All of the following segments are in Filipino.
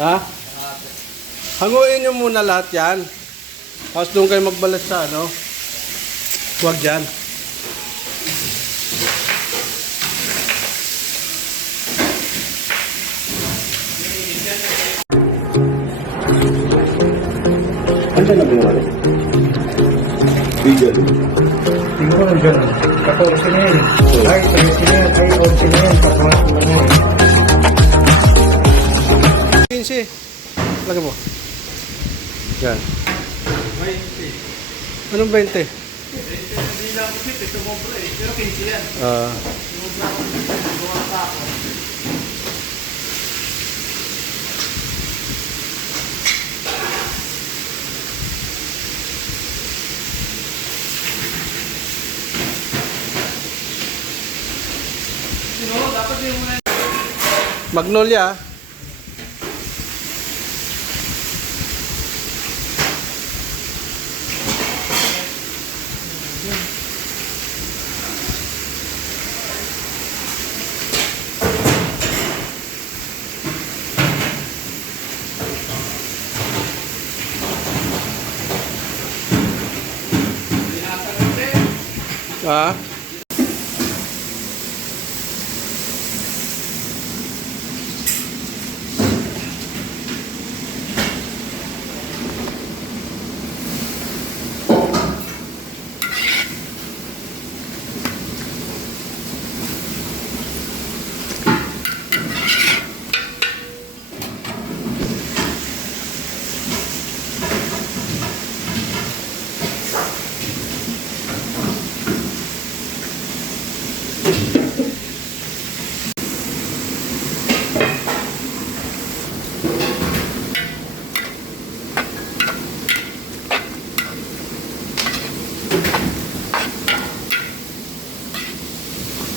Ha? Hanguin nyo muna lahat yan. Tapos doon kayo magbalat sa ano. Huwag dyan. Ano na ginawa? Video. Siguro dyan. 14 na yun. Ay, 13 na yun. Ay, 14 na yun. Kapag na yun. 15. Lagay mo. Yan. 20. Anong 20? 20 hindi lang ako sip. Sumobra eh. Pero 15 yan. Sumobra ako. Gawa pa ako. Magnolia. Ah.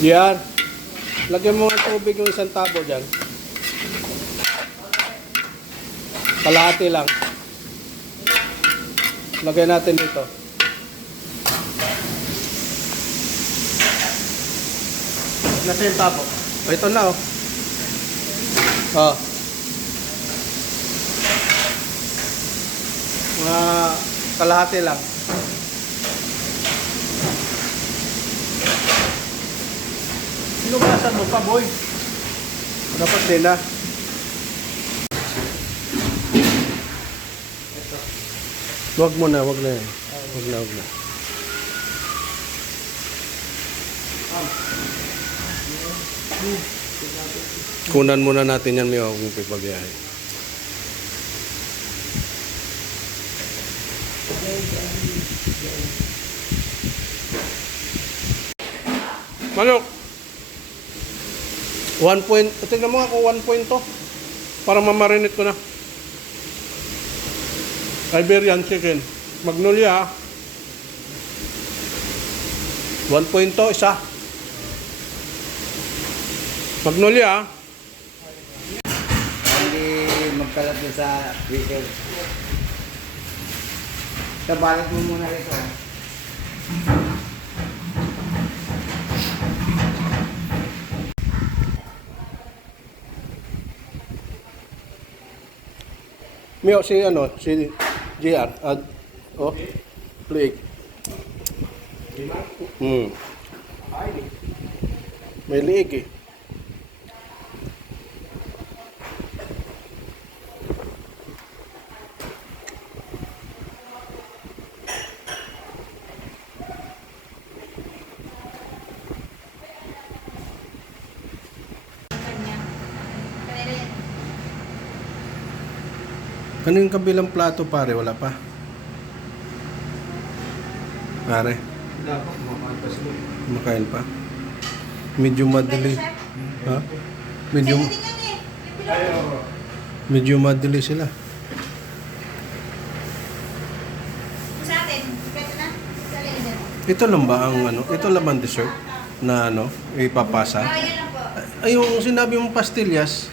Yan. Lagyan mo ng tubig yung isang tabo dyan. Kalahati lang. Lagyan natin dito. Nasa yung tabo? O, ito na oh. Oh. Mga kalahati lang. Sinugasan mo pa, boy. Dapat din na. Wag mo na, wag na yan. Wag na, wag na. Kunan muna natin yan, may akong pipagyahe. Manok! 1 point, tingnan mo ako 1 point to. Para mamarinate ko na. Iberian chicken. Magnolia. 1 point to, isa. Magnolia. Hindi magkalat din sa whistle. Tabalit mo muna ito. Mio si ano, si JR. Oh, play. May liig eh. Ano yung kabilang plato pare? Wala pa? Pare? Dapat Makain pa? Medyo madali. Ha? Medyo madali sila. Sa atin, pwede na. Sa laser. Ito lang ba ang ano? Ito lang ang dessert na ano, ipapasa? Yan lang po. Ay, yung sinabi mong pastillas,